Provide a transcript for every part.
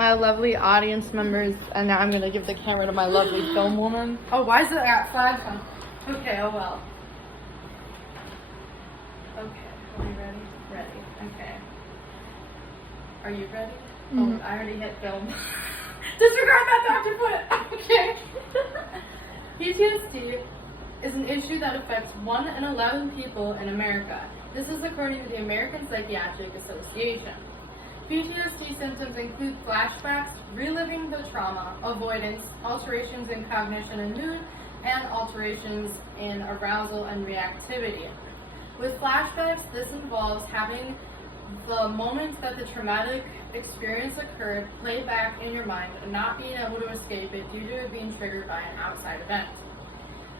my lovely audience members, and now I'm gonna give the camera to my lovely film woman. Oh, why is it at flags on? Okay, oh well. Okay, are we ready? Ready, okay. Are you ready? Mhm. Oh, I already hit film. Disregard that, Dr. Foot! Okay. PTSD is an issue that affects 1 in 11 people in America. This is according to the American Psychiatric Association. PTSD symptoms include flashbacks, reliving the trauma, avoidance, alterations in cognition and mood, and alterations in arousal and reactivity. With flashbacks, this involves having the moment that the traumatic experience occurred play back in your mind and not being able to escape it due to it being triggered by an outside event.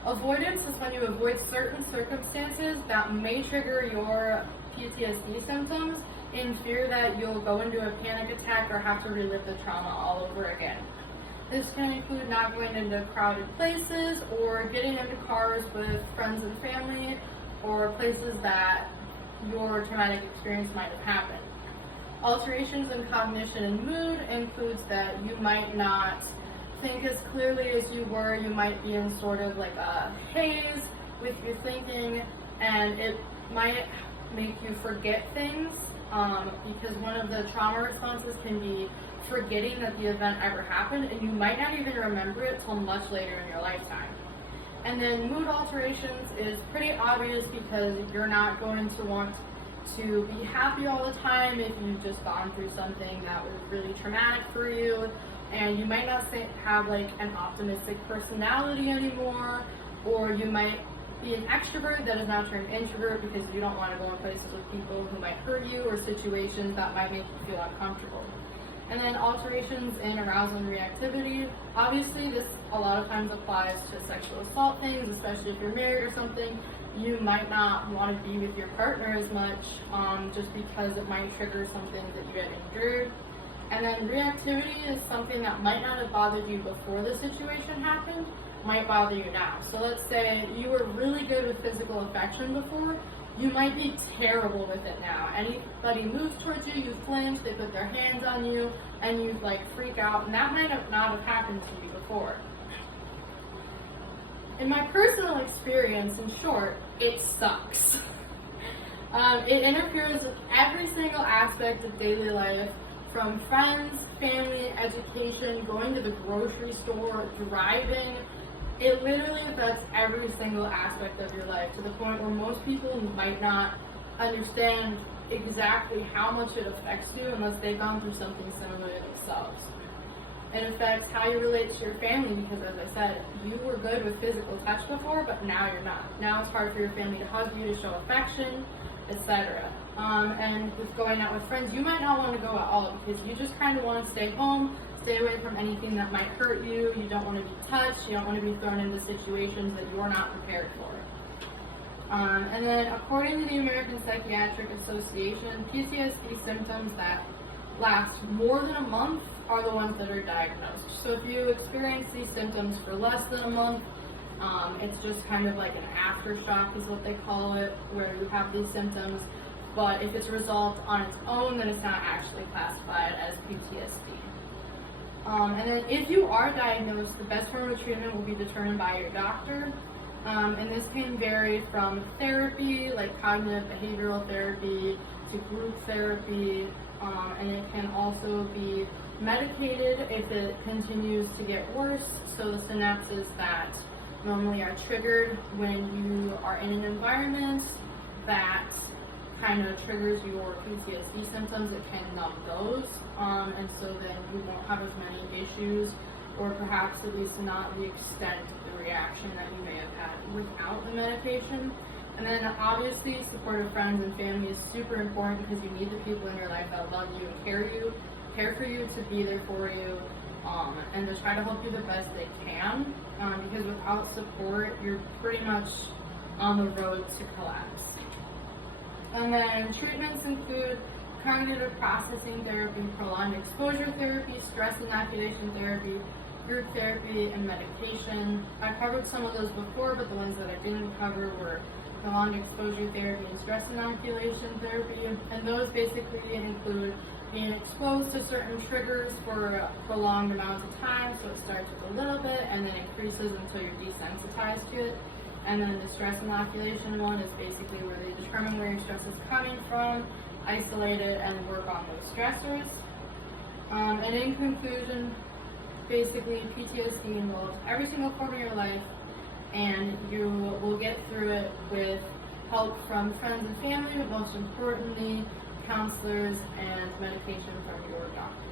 Avoidance is when you avoid certain circumstances that may trigger your PTSD symptoms in fear that you'll go into a panic attack or have to relive the trauma all over again. This can include not going into crowded places or getting into cars with friends and family or places that your traumatic experience might have happened. Alterations in cognition and mood includes that you might not think as clearly as you were. You might be in sort of like a haze with your thinking, and it might make you forget things because one of the trauma responses can be forgetting that the event ever happened, and you might not even remember it till much later in your lifetime. And then mood alterations is pretty obvious because you're not going to want to be happy all the time if you've just gone through something that was really traumatic for you, and you might not have like an optimistic personality anymore, or you might be an extrovert that is now turned introvert because you don't want to go in places with people who might hurt you or situations that might make you feel uncomfortable. And then alterations in arousal and reactivity. Obviously, this a lot of times applies to sexual assault things, especially if you're married or something. You might not want to be with your partner as much just because it might trigger something that you had endured. And then reactivity is something that might not have bothered you before the situation happened, might bother you now. So let's say you were really good with physical affection before, you might be terrible with it now. Anybody moves towards you, you flinch, they put their hands on you, and you like freak out, and that might not have happened to you before. In my personal experience, in short, it sucks. It interferes with every single aspect of daily life, from friends, family, education, going to the grocery store, driving. It literally affects every single aspect of your life to the point where most people might not understand exactly how much it affects you unless they've gone through something similar themselves. It affects how you relate to your family because, as I said, you were good with physical touch before, but now you're not. Now it's hard for your family to hug you, to show affection, etc. And with going out with friends, you might not want to go at all because you just kind of want to stay home, stay away from anything that might hurt you. You don't want to be touched. You don't want to be thrown into situations that you're not prepared for. And then, according to the American Psychiatric Association, PTSD symptoms that last more than a month are the ones that are diagnosed. So if you experience these symptoms for less than a month, it's just kind of like an aftershock is what they call it, where you have these symptoms. But if it's resolved on its own, then it's not actually classified as PTSD. And then if you are diagnosed, the best form of treatment will be determined by your doctor. And this can vary from therapy, like cognitive behavioral therapy, to group therapy, and it can also be medicated if it continues to get worse. So the synapses that normally are triggered when you are in an environment that kind of triggers your PTSD symptoms, it can numb those, and so then you won't have as many issues, or perhaps at least not the extent of the reaction that you may have had without the medication. And then obviously supportive friends and family is super important because you need the people in your life that love you and care for you, to be there for you, and to try to help you the best they can, because without support, you're pretty much on the road to collapse. And then treatments include cognitive processing therapy, prolonged exposure therapy, stress inoculation therapy, group therapy, and medication. I covered some of those before, but the ones that I didn't cover were prolonged exposure therapy, and stress inoculation therapy. And those basically include being exposed to certain triggers for prolonged amounts of time. So it starts with a little bit and then increases until you're desensitized to it. And then the stress inoculation one is basically where they determine where your stress is coming from, isolate it, and work on those stressors. And in conclusion, basically PTSD involves every single form of your life, and you will get through it with help from friends and family, but most importantly, counselors and medication from your doctor.